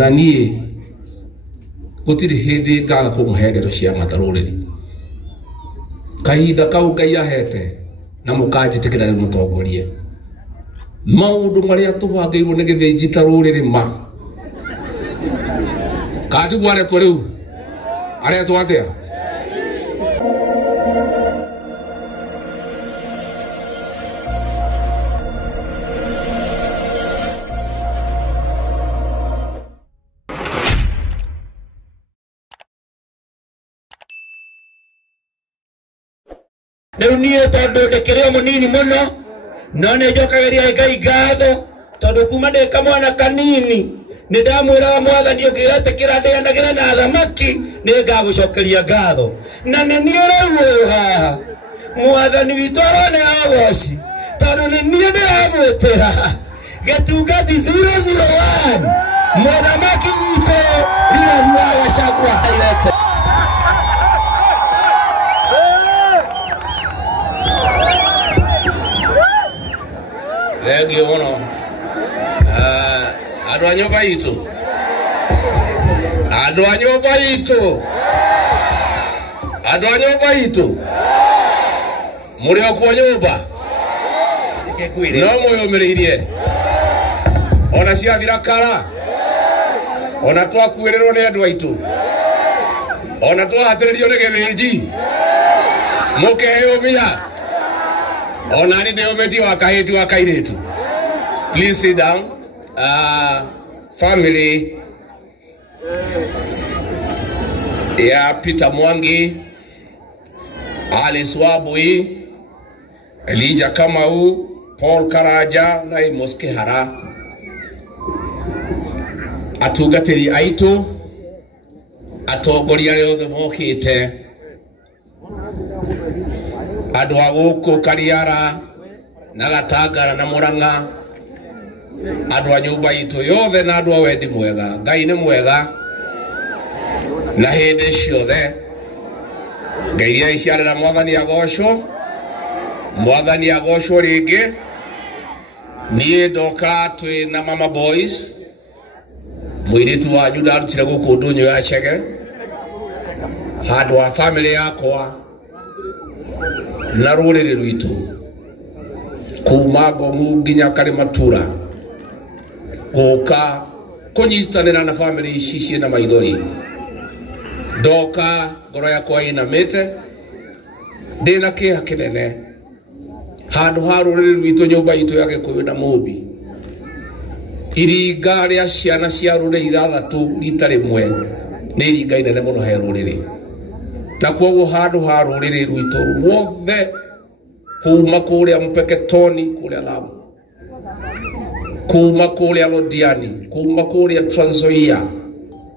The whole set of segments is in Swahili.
na niĩ gũtirĩ hĩndĩ ngaga kũmũhe cia matarũrĩri kahinda kau Ngai ahete na mũkanjĩtĩkĩra rĩu mũtongorie maũndũ marĩa tũbangĩirwo nĩ gĩthĩnji ta rũrĩrĩ ma kanjigua aretwo rĩu aretwo atĩa Rĩu niĩ tondũ ndĩkĩrĩ o mũnini mũno no nĩnjokagĩria Ngai ngatho tondũ kuma ndĩ kamwana kanini nĩndamwĩraga Mwathani ũngĩgetĩkĩra ndĩanagĩre na thamaki nĩngagũcokeria ngatho na nĩ niĩ rĩu haha Mwathani witũ arone agoci tondũ nĩ niĩ ndĩramwĩtĩra Gĩtungati 001 mũthamaki witũ Rigathĩ wa Gachagua airete Thengiũ mũno andũ a nyũmba itũ andũ a nyũmba itũ mũrĩ o kwa nyũmba no mwĩyũmĩrĩirie ona ciathira kara ona twakuĩrĩrwo nĩ andũ aitũ ona twahatĩrĩrio nĩ gĩthĩnji mũkeyũmia ona nĩ ndĩyũmĩtie wa kahĩti wa kairĩtu. Please sit down. Family ya Peter Mwangi, Alice Wabui, Elijah Kamau, Paul Karaja na Amos Kihara, atungatĩri aitũ atongoria arĩa othe mokĩte andũ a gũkũ Kariara na Gatangara na Murang'a andũ a nyũmba itũ yothe na andũ a wendi mwega Ngai nĩ mwega na hĩndĩ ciothe Ngai iria iciarĩra Mwathani agocwo rĩngĩ niĩ ndoka twĩ na Mama Boys mũirĩtu wanyu ndarutire gũkũ ndũnyũ ya Chege handũ wa family yakwa na rũrĩrĩ rwitũ kuma Ngomu nginya Karimatura gũka kũnyitanĩra na family ici ciĩna maithori ndoka ngoro yakwa ĩinamĩte ndĩna kĩeha kĩnene handũ ha rũrĩrĩ rwitũ nyũmba itũ ya Gĩkũyũ na Mũmbi iringa rĩa ciana cia rũrĩrĩ ithathatũ rita rĩmwe nĩ iringa inene mũno he rũrĩrĩ na kwoguo handũ ha rũrĩrĩ rwitũ ruothe kuma kũrĩa Mpeketoni kũrĩa Lamu kuma kũrĩa Londiani kuma kũrĩa Trans Nzoia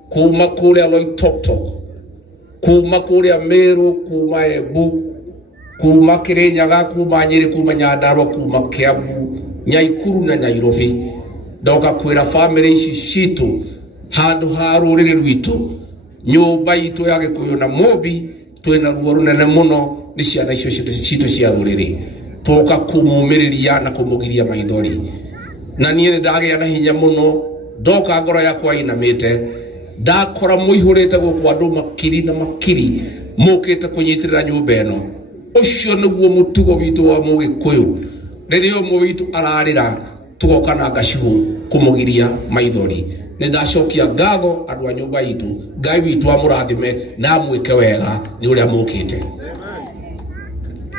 kuma kũrĩa Loitoktok kuma kũrĩa Meru kuma Embu kuma Kirinyaga kuma Nyeri kuma Nyandarua kuma Kiambu Nyaikuru na Nairobi ndoka kwĩra family ici citũ handũ ha rũrĩrĩ rwitũ nyũmba itũ ya Gĩkũyũ na Mũmbi twĩna ruo rũnene mũno nĩ ciana icio citũ cia rũrĩrĩ twoka kũmũmĩrĩria na kũmũgiria maithori na niĩ nĩ ndagĩa na hinya mũno ndoka ngoro yakwa ĩinamĩte ndakora mũihũrĩte gũkũ andũ makiri na makiri mũkĩte kũnyitĩrĩra nyũmba ĩno ũcio nĩguo mũtugo witũ wa Mũgĩkũyũ rĩrĩa ũmwe witũ ararĩra tugoka na ngacigũ kũmũgiria maithori nĩ ndacokia ngatho andũ a nyũmba itũ Ngai witũ amũrathime na amwĩke wega nĩ ũrĩa mũkĩte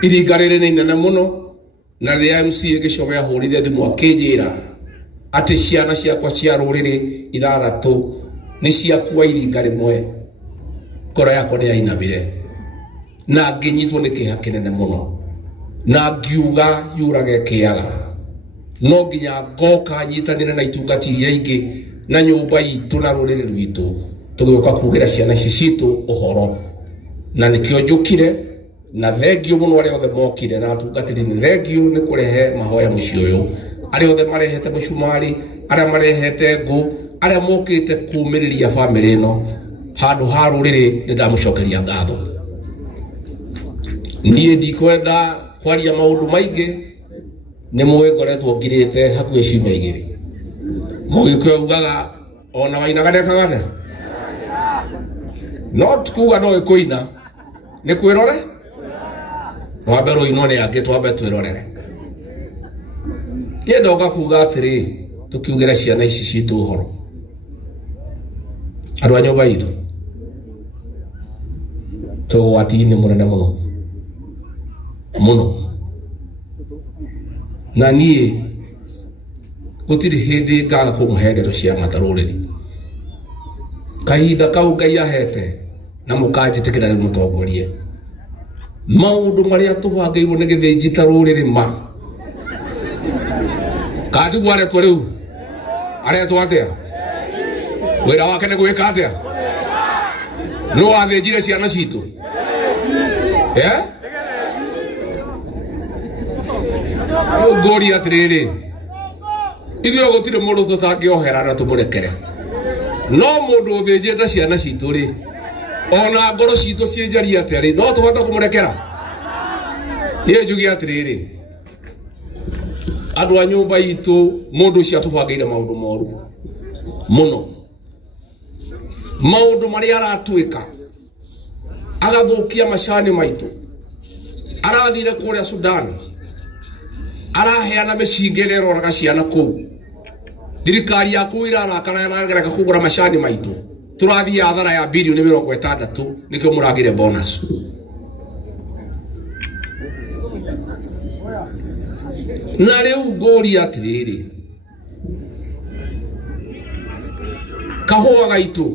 iringa rĩrĩ nĩ inene mũno na rĩrĩa MCA Gĩchogũ ahũrire thimũ akĩnjĩra atĩ ciana ciakwa cia rũrĩrĩ ithathatũ nĩ ciakua iringa rĩmwe ngoro yakwa nĩ yainamire na ngĩnyitwo nĩ kĩeha kĩnene mũno na ngiuga yũrage kĩaga no nginya ngoka nyitanĩre na itungati iria ingĩ na nyũmba itũ na rũrĩrĩ rwitũ tũgĩũka kugĩra ciana ici citũ ũhoro na nĩkĩo njũkire na thengio mũno arĩa othe mokire na atungatĩri nĩ thengio nĩ kũrehe mahoya mũciĩ ũyũ arĩa othe marehete mũcumarĩ arĩa marehete ngũ arĩa mokĩte kũmĩrĩria family ĩno handũ ha rũrĩrĩ nĩ ndamũcokeria ngatho niĩ ndikwenda kwaria maũndũ maingĩ nĩ mũĩ ngoretwo ngirĩte hakuhĩ ciumia igĩrĩ Mũgĩkũyũ ugaga ona wainaga kagane not kuga no ikoina ne kwirore wabero inone yake twabe twirorere ye ndoga kuga atiri tukiugera ciana ici citu horo andu anyoba itu to watini munene muno na nie gutiri hindi ngaga kumuhendero cia mataruriri kahinda kau Ngai ahete na mukanjitikira ri mutongorie maundu maria tubangeirwo ni githinji taruriri ma kati gware ko riu aretwo atia wira wake ni gwika atia no wathinjire ciana citu ngori atiriri ithuĩ gũtirĩ mũndũ tũtangĩohera na tũmũrekere no mũndũ ũthĩnjĩte ciana citũ rĩ ona ngoro citũ ciĩnjaria atĩa rĩ no tũhote kũmũrekera niĩ njuge atĩrĩrĩ andũ a nyũmba itũ mũndũ ũcio atũbangĩire maũndũ moru mũno maũndũ marĩa aratwĩka agathũkia macani maitũ arathire kũrĩa Sudan araheana mĩcingĩre ĩroraga ciana kũu thirikari yaku irarakara yaragereka kugura macani maitũ tũrathie athara ya bilioni 60 nĩkĩo mũragire bonus na rĩu ngũria atĩrĩrĩ kahũa gaitũ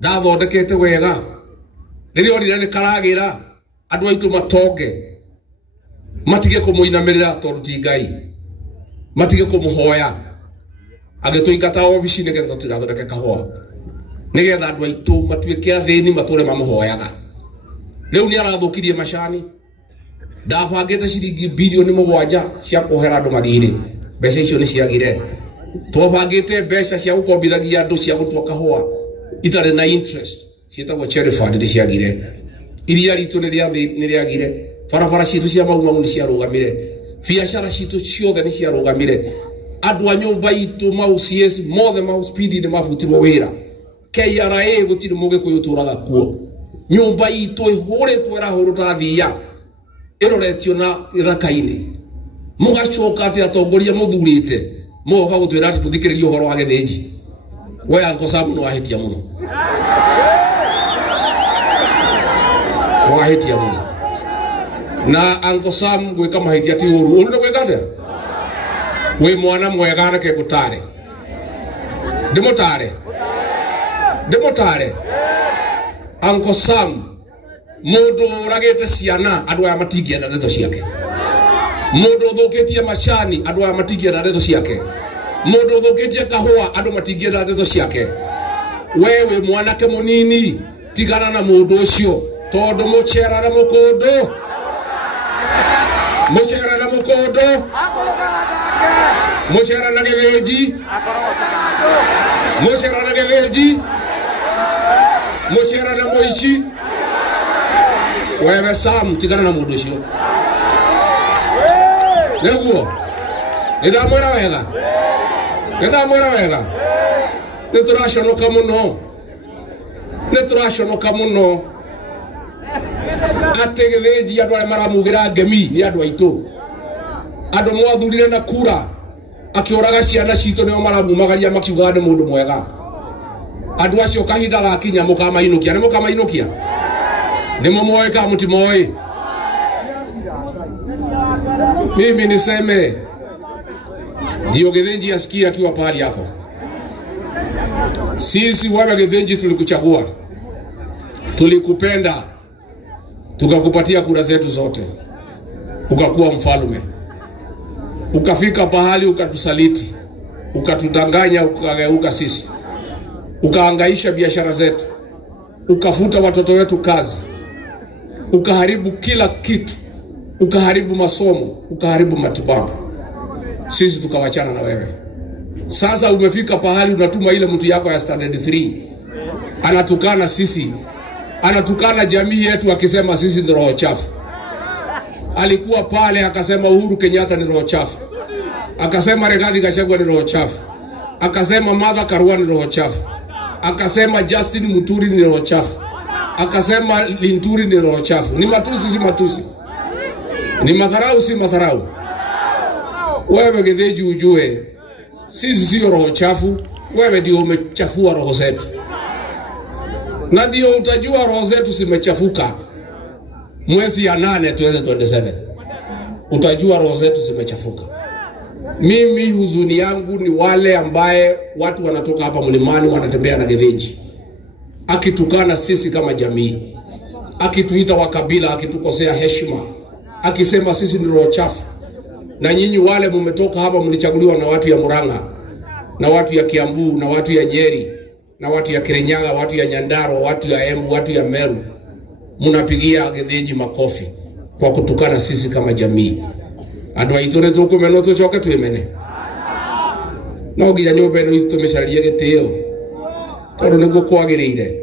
ndathondekete wega rĩrĩa orire nĩ karagĩra andũ aitũ matonge matige kũmũinamĩrĩra tondũ ti Ngai matige kũmũhoya agĩtũingata obici nĩgetha tũgathondeke kahũa nĩgetha andũ aitũ matuĩke athĩni matũre mamũhoyaga rĩu nĩ arathũkirie macani ndabangĩte ciringi bilioni 7 cia kũhera andũ magĩrĩ mbeca icio nĩ ciagire twabangĩte mbeca cia gũkombithagia andũ cia gũtua kahũa itarĩ na interest ciĩtagwo cherry fund nĩ ciagire iria ritũ nĩ rĩagire barabara citũ cia mau nĩ ciarũgamire biacara citũ ciothe nĩ ciarũgamire andũ a nyũmba itũ mau CS mothe mau speed nĩ mabutirwo wĩra KRA gũtirĩ mũgĩkũyũ tũraga kuo nyũmba itũ ĩhũrĩtwo ĩrahũrwo ta thia ĩroretio na gĩthaka-inĩ mũgacoka atĩ atongoria mũthurĩte mũgoka gũtwĩra atĩ tũthikĩrĩrie ũhoro wa gĩthĩnji we Uncle Sam nĩ wahĩtia mũno wahĩtia mũno na Uncle Sam gwĩka mahĩtia ti ũru ũru nĩ gwĩka atĩa we mwana mwega reke ngũtare ndĩmũtare Uncle Sam mũndũ ũragĩte ciana andũ aya matingĩenda ndeto ciake mũndũ ũthũkĩtie macani andũ aya matingĩenda ndeto ciake mũndũ ũthũkĩtie kahũa andũ matingĩenda ndeto ciake wewe mwanake mũnini tigana na mũndũ ũcio tondũ mũcera na mũkũndũ mũcera na gĩthĩnji mũcera na mũici wewe Sam tigana na mũndũ ũcio nĩguo nĩndamwĩra wega nĩtũraconoka mũno atĩ gĩthĩnji andũ arĩa maramugĩra ngemi nĩ andũ aitũ andũ mwathurire na kura akĩũraga ciana citũ nĩo maramumagaria makiuga nĩ mũndũ mwega andũ acio kahinda gakinya mũkamainũkia nĩ mũmoĩ kana mũtimoĩ mimi niseme ndio githinji asikia akiwa pahali hapo sisi wewe githinji tulikuchagua tulikupenda tukakupatia kura zetu zote ukakuwa mfalme ukafika pahali ukatusaliti ukatudanganya ukageuka sisi ukaangaisha biashara zetu ukafuta watoto wetu kazi ukaharibu kila kitu ukaharibu masomo ukaharibu matibabu sisi tukawachana na wewe sasa umefika pahali unatuma ile mtu yako ya standard 3 anatukana sisi anatukana jamii yetu akisema sisi ni roho chafu alikuwa pale akasema Uhuru Kenyatta ni roho chafu akasema Rigathi Gachagua ni roho chafu akasema Martha Karua ni roho chafu, akasema Justin Muturi ni roho chafu, akasema Linturi ni roho chafu. Ni matusi si matusi? Ni madharau si madharau? Wewe Githinji ujue sisi sio roho chafu, wewe ndio umechafua roho zetu. Na ndio utajua roho zetu zimechafuka mwezi ya 8 2027. Utajua roho zetu zimechafuka. Mimi huzuni yangu ni wale ambaye watu wanatoka hapa mlimani wanatembea na Githinji, akitukana sisi kama jamii, akituita wakabila, akitukosea heshima, akisema sisi ni roho chafu. Na nyinyi wale mmetoka hapa mlichaguliwa na watu ya Murang'a, na watu ya Kiambu, na watu ya Nyeri, na watu ya Kirinyaga, watu ya Nyandarua, watu ya Embu, watu ya Meru, mnapigia Githinji makofi kwa kutukana sisi kama jamii. Andũ aitũ nĩ tũkũmena tũcoke twĩmene. No nginya nyũmba ĩno itũ tũmĩcarie gĩtĩo, tondũ nĩguo kwagĩrĩire.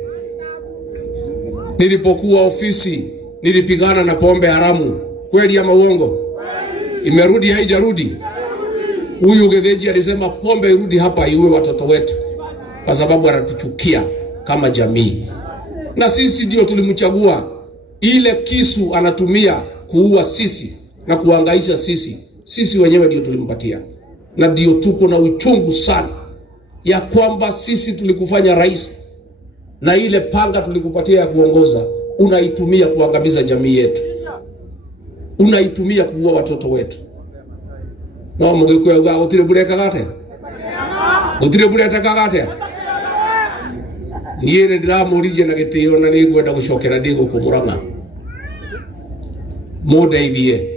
Nilipokuwa ofisi nilipigana na pombe haramu, kweli ama uongo? Imerudi haijarudi? Huyu Githinji alisema pombe irudi hapa iue watoto wetu, kwa sababu anatuchukia kama jamii. Na sisi ndio tulimchagua. Ile kisu anatumia kuua sisi na kuangaisha sisi wenyewe ndio tulimpatia. Na ndio tuko na uchungu sana ya kwamba sisi tulikufanya rais, na ile panga tulikupatia ya kuongoza unaitumia kuangamiza jamii yetu, unaitumia kuua watoto wetu. No mugikuya uga gutire bureka gate, gutire bureka gate. Niye ndiramurije na gitio na nigwenda gucokera ndigo kumuranga. Mudeithie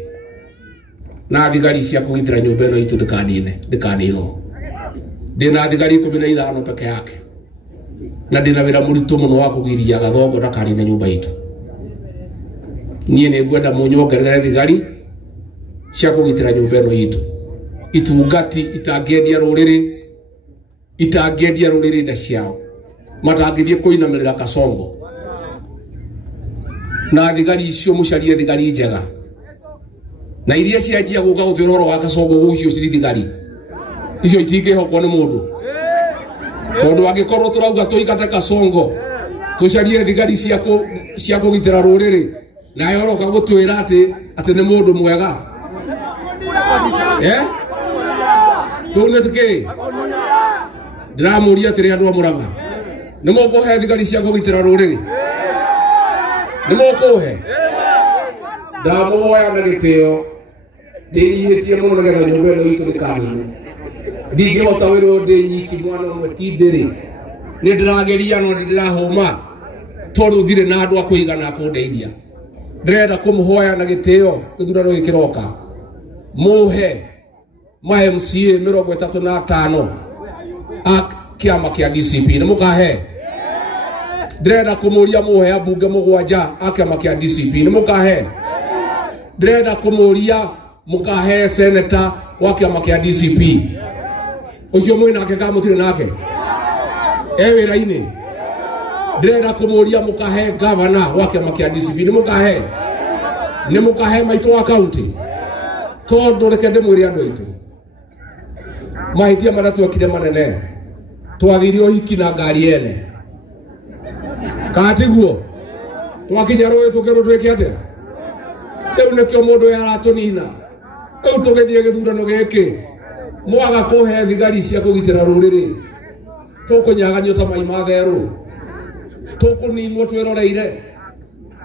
na thigari cia kugitira nyumba ino itu ndikanino. Ndina thigari 15 peke yake, na ndina wira muritu muno wa kugiria gathongo ndakanine nyumba itu. Niye nigwenda munyongerere thigari cia kugitira nyumba ino itu. Itungati itangĩendia rũrĩrĩ nda ciao, matangĩthiĩ kũinamirĩra Kasongo. Na thigari icio mũcarie thigari njega, na iria cianjia gũka gũtuĩra ũhoro wa Kasongo gũcio ciri thigari icio itingĩhokwo nĩ mũndũ. Tondũ angĩkorwo tũrauga tũikate Kasongo tũcarie thigari cia kũgitĩra rũrĩrĩ, na yoroka gũtwĩra atĩ nĩ mũndũ mwega, tunetuke ndiramuria atĩrĩ andũ a Murang'a, nĩ mũkũhe thigari cia kũgitĩra rũrĩrĩ? Nĩ mũkũhe? Ndamũhoya na gĩtĩo, ndĩnyihĩtie mũno nĩgetha nyũmba ĩno itũ ndĩkanine. Ndingĩhota wĩrwo ndĩ nyiki, mwana ũmwe ti ndĩrĩ. Nĩ ndĩrageria no ndĩrahũma, tondũ ndirĩ na andũ a kũigana kũndeithia. Ndĩrenda kũmũhoya na gĩtĩo gĩthurano gĩkĩroka, mũhe ma MCA 35 a kĩama kĩa DCP. Nĩ mũkahe? Ndĩrenda kũmũria mũhe ambunge 7 a kĩama kĩa DCP. Nĩ mũkahe? Ndĩrenda kũmũria mũkahe senator wa kĩama kĩa DCP. Ũcio mwĩ nake ka mũtirĩ nake wĩra-inĩ? Ndĩrenda kũmũria mũkahe governor wa kĩama kĩa DCP. Nĩ mũkahe? Nĩ mũkahe maitũ wa county? Tondũ reke ndĩmwĩre andũ aitũ, mahĩtia marĩa twekire manene, twathire ũhiki na ngari ene, katiguo twakinya rũĩ tũkĩrwo twĩke atĩa? Rĩu nĩkĩo mũndũ yaratũnina. Rĩu tũgĩthiĩ gĩthurano gĩkĩ, mwaga kũhe thigari cia kũgitĩra rũrĩrĩ, tũkũnyaganio ta mai ma therũ, tũkũninwo twĩroreire.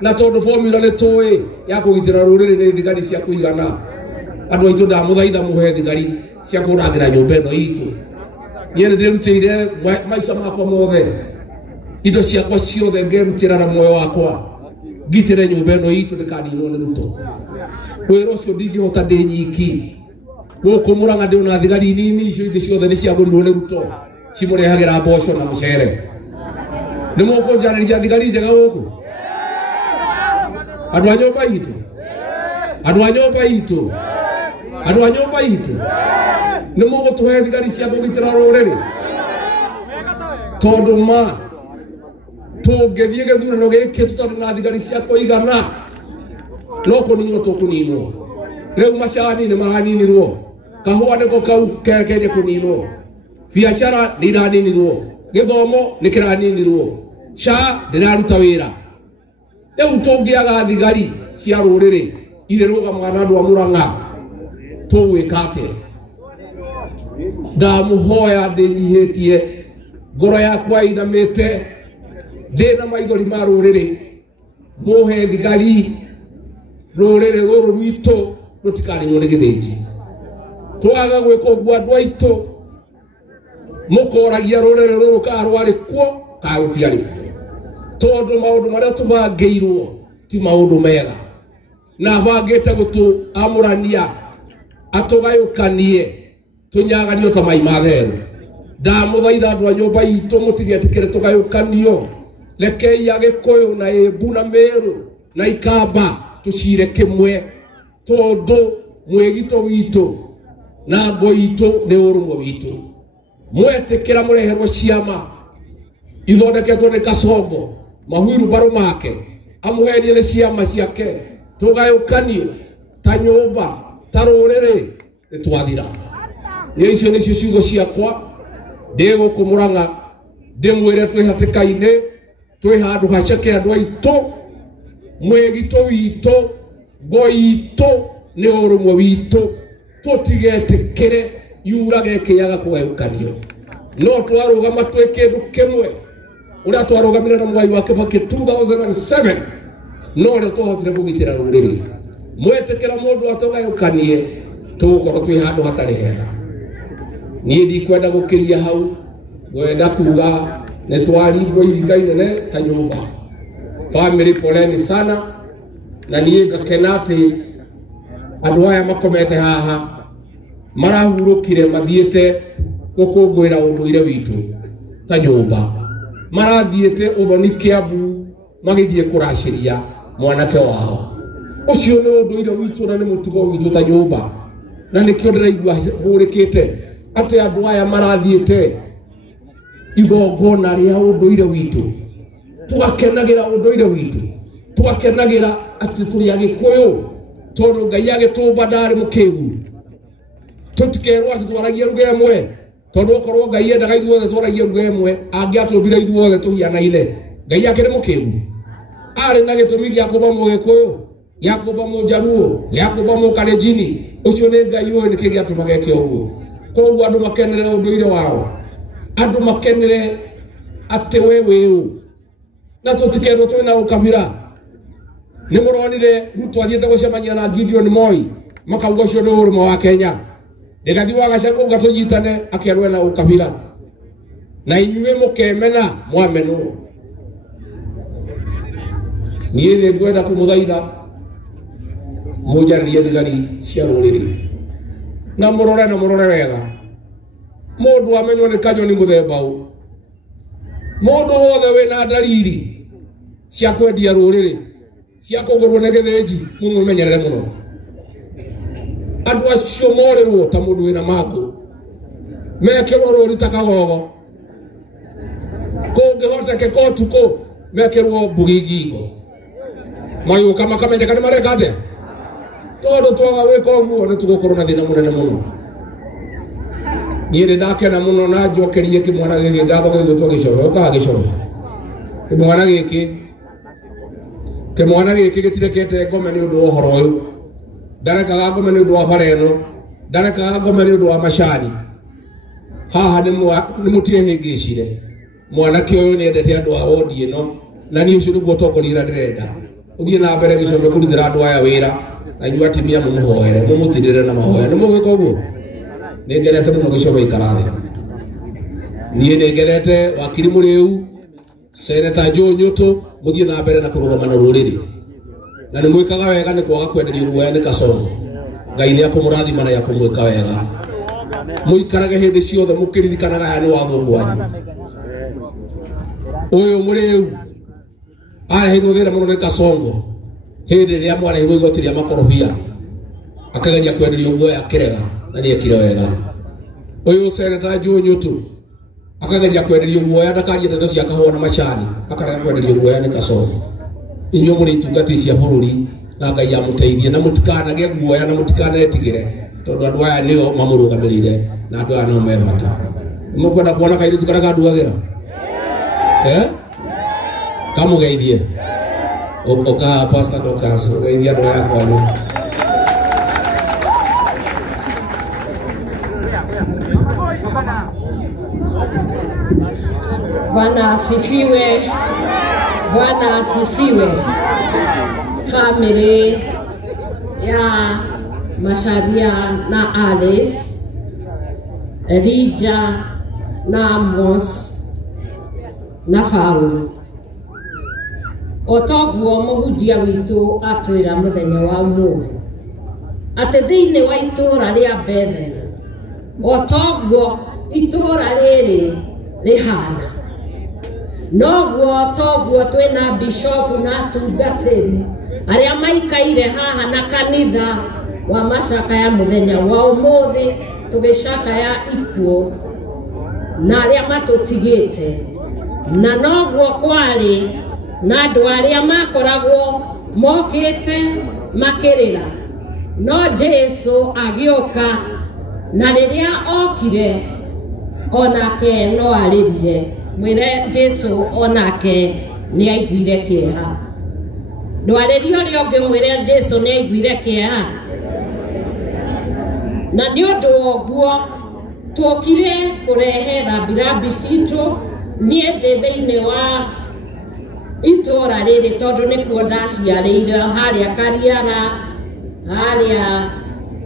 Na tondũ formula nĩ tũĩ ya kũgitĩra rũrĩrĩ nĩ thigari cia kũigana, andũ aitũ ndamũthaitha mũhe thigari cia kũrangĩra nyũmba ĩno itũ. Niĩ nĩndĩrutĩire maica makwa mothe, indo ciakwa ciothe ngĩrutĩra na muoyo wakwa ngitĩre nyũmba ĩno itũ ndĩkaninwo nĩ Ruto. Wĩra ũcio ndingĩhota ndĩ nyiki. Gũkũ Murang'a ndĩona thigari nini icio ingĩ ciothe nĩ ciagũrirwo nĩ Ruto, cimũrehagĩra mboco na mũcere. Nĩ mũkũnjarĩria thigari njega gũkũ? Andũ a nyũmba itũ, andũ a nyũmba itũ, andũ a nyũmba itũ, nĩ mũgũtũhe thigari cia kũgitĩra rũrĩrĩ? Tondũ ma tũngĩthiĩ gĩthurano gĩkĩ tũtarĩ na thigari cia kũigana, no kũninwo tũkũninwo. Rĩu macani nĩ maninirwo, kahũa nĩko kau kerekeire kũninwo. biacara ni iraninirwo githomo ni kiraninirwo sha ndiraruta wira riu tungiaga thigari cia ruriri ireruga mwana andu a Murang'a tuwikate ndamuhoya ndinyihitie ngoro yakwa inamite ndina maithori ma ruriri muhe thigari ruriri ruru rwitu rutikarinwo ni githinji twaga gwika uguo andu aitu mukoragia ruriri ruru ka rwari kuo ka gutiari tondu maundu maria tubangiirwo ti maundu mega na bangite gutu amurania atugayukanie tunyaganio ta mai matheru ndamuthaitha andu a nyumba itu mutigetikire tugayukanio rekei agikuyu na Embu na Meru na Ikamba tucire kimwe tondu mwegito witu na ngo itu ni urumwe witu mwetikira mureherwo ciama ithondeketwo ni Kasongo mahuiru baro make amuhenie ni ciama ciake tugayukanio ta nyumba ta ruriri nitwathira icio nicio ciugo ciakwa ndego kumuranga ndimwire twihatikaine twi handu haceke andu aitu mwegito witu ngo itu ni urumwe witu tutigetikire yurage kiyaga kugayukanio no twarugama twi kindu kimwe uria twarugamire na Mwai wa Kibaki 2007 no ria twahotire kugitira ruriri mwetekera mundu atugayukanie tugukorwo twi handu hatari hega nie ndikwenda gukiria hau gwenda kuga ni twaringwo iringa inene ta nyumba family poleni sana na nie ngakena ati andu aya makomete haha marahurukire mathiete gukungwira unduire witu ta nyumba marathiete uthoni Kiambu magithie kuraciria mwanake wao ucio ni unduire witu na ni mutugo witu ta nyumba na nikio ndiraigua hurikite ati andu aya marathiete igongona ria unduire witu tugakenagira unduire witu tugakenagira ati turi agikuyu tondu Ngai agitumba ndari mukigu tutikerwo ati twaragia ruga imwe tondu okorwo Ngai endaga ithuothe twaragia ruga imwe angiatumbire ithuothe tuhianaine Ngai akiri mukigu ari na gitumi gia kuba mugikuyu gia kuba mujaruo gia kuba mukalenjini ucio ni Ngai uyu niki giatumaga eke uguo koguo andu makenere unduire wao andu makenere ati wewe u na tutikerwo twina ukabira ni muronire Ruto athiete gucemania na Gideon Moi makauga ucio ni urumwe wa Kenya ndigathi wagacako gatunyitane akierwe na ukabira na inyuĩ mukemena mwamenwo niĩ nĩ ngwenda kũmũthaitha mũnjarĩrie thigari cia rũrĩrĩ na mũrore wega mũndũ amenywo nĩ kanyoni mũthemba ũũ mũndũ wothe wĩna ndariri cia kwendia rũrĩrĩ cia kũgũrwo nĩ gĩthĩnji mũmenyerere mũno andũ acio morĩrwo ta mũndũ wĩna mangũ mekĩrwo rũri ta kagogo kũngĩhotekeka ũtukũ mekĩrwo mbugi ngingo mayũka makamenyeka nĩ mareka atĩa tondu twaga gwĩka ũguo nĩ tũgũkorwo na thĩna mũnene mũno niĩ nĩ ndakena mũno na njokerie kĩmwana gĩkĩ ngatho gĩgwĩtwo Gĩcoro ũkaga Gĩcoro kĩmwana gĩkĩ gĩtirekete ngome nĩ ũndũ wa ũhoro ũyũ ndarekaga ngome nĩ ũndũ wa bara ĩno ndarekaga ngome nĩ ũndũ wa macani haha nĩ mũtiehĩngĩcire mwanake ũyũ nĩ endete andũ a wondi ĩno na niĩ ũcio nĩguo ũtongoria ndĩrenda ũthiĩ na mbere Gĩcoro kũrutĩra andũ aya wĩra na inyuĩ atimia mũmũhoere mũmũtinĩre na mahoya nĩ mũgwĩka ũguo nĩ ngenete mũno Gĩcoro ikara thĩ niĩ nĩ ngenete wakiri mũrĩu Seneta Joe Nyoto mũthiĩ na mbere na kũrũgama na rũrĩrĩ na nĩ mwĩkaga wega nĩ kwaga kwenderio guoya nĩ Kasongo Ngai nĩ akũmũrathima na akũmwĩka wega mũikarage hĩndĩ ciothe mũkĩririkanaga aya nĩ wathũngũ wanyu ũyũ mũrĩu areheirwo thĩna mũno nĩ Kasongo hĩndĩ ĩrĩa mwareheirwo igoti rĩa makorobia akageria kwenderio guoya akĩrega na nĩ ekire wega ũyũ Seneta Joe Nyoto akageria kwenderio guoya ndakaria ndeto cia kahũa na macani akarega kwenderio guoya nĩ Kasongo inyuĩ mũrĩ itungati cia bũrũri na Ngai amũteithie na mũtikanage guoya na mũtikanetigĩre tondũ andũ aya nĩo mamũrũgamĩrĩire na andũ aya no me bata Mukwenda kuona kairi tukaraga ndugagira kamugeithie oka Pastor Dorcas ugeithia ndo yakwa ni Bwana asifiwe. Bwana asifiwe. Family ya Macharia na Alice, Elijah na Amos na Faru. Otoguo muhunjia witu atwira muthenya wa umuthi ati thiini wa itura ria Bethel otoguo itura riri rihana noguo twina bishop na tungatiri aria maikaire haha na kanitha wa macakaya muthenya wa umuthi tugicakaya ikuo na aria matutigite na noguo kwari na andu aria makoragwo mokite makirira no Jesu agioka na riria okire onake no aririre mwire Jesu onake ni aiguire kieha ndwaririo ri onge mwire Jesu ni aiguire kieha na ni undu oguo tukire kurehe rambirambi citu nie thiini wa itora riri tondu ni kuo ndaciarĩire haria Kariara haria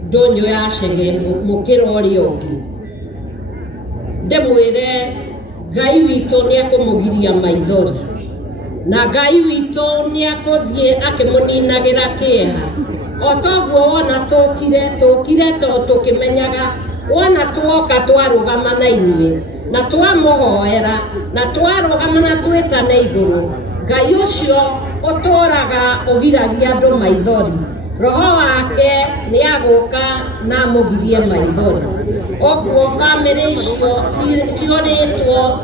ndonyo ya Cege mukira uria ungi ndimwire Ngai witu ni akumugiria maithori na Ngai witu ni akuthie akimuninagira kieha otoguo wona tukire to tukimenyaga wona tuoka twarugama na inyuĩ na twamuhoera na twarugama na twĩtane igũrũ Ngai ucio utũraga ugiragia andu maithori roho wake ni aguka na mugirie maithori oguo family icio cioritwo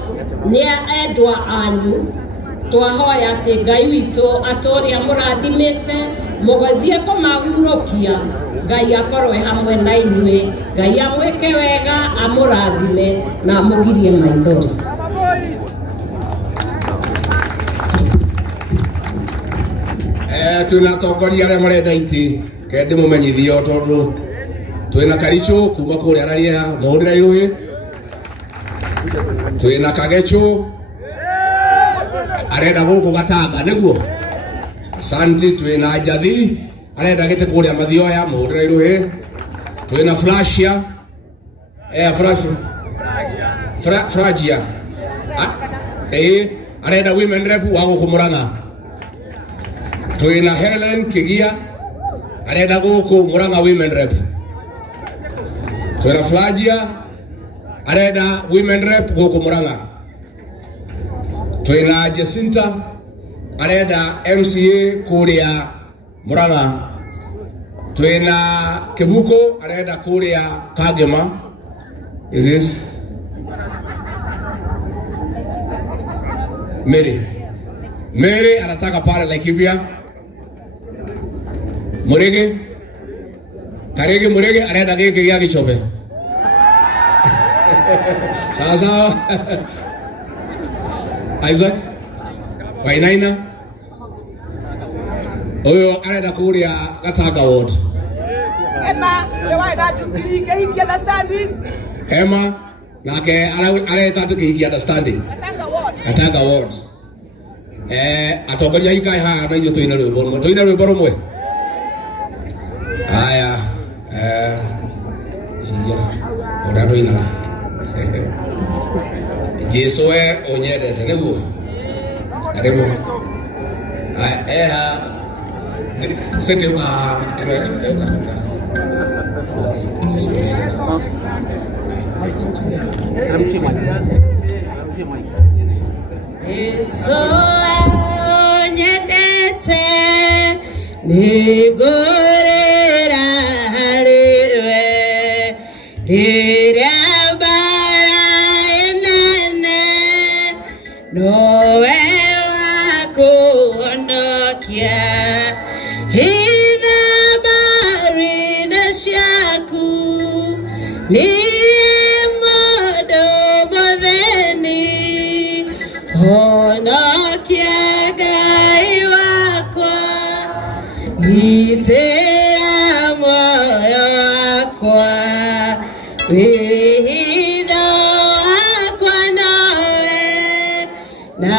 ni endwa anyu twahoya ati Ngai witu atoria murathimite mugathie kumahurukia Ngai akorwe hamwe na inyuĩ Ngai amweke wega amurathime na amugirie maithori twina tongoria aria marenda iti kende mumenyithio tondu twina Karicho kuma kuria raria Muhundira Irui twina Kagecho arenda guku Gatanga niguo Santi twina Jathi arenda gite kuria Mathioya Muhundira Irui twina Flashia Frajia arenda women rep wa guku Murang'a twina Helen Kigia arenda guku Murang'a women rep twina Flajia arenda women rep guku Murang'a twina Jacinta arenda MCA kuria Murang'a twina Kibuko arenda kuria Kagema is this Mary anataka pale Laikipia Murege arenda giki gia Gichobe sawa Isaac Wainaina oyo arenda kuria Gatanga ward Emma nake areta tukihikia understanding Gatanga ward atongoria ikai haha na ithuĩ twina rwĩmbo rumwe haya ora rwĩna Jesu we unyendete niguo karibu haya sekiuka Nigorera halirwe dirabara enene nowe wako ondokia hidhabari na shaku ni modo honokia Ngai wakwa, gitĩra muoyo wakwa, wĩhitho wakwa nowe, na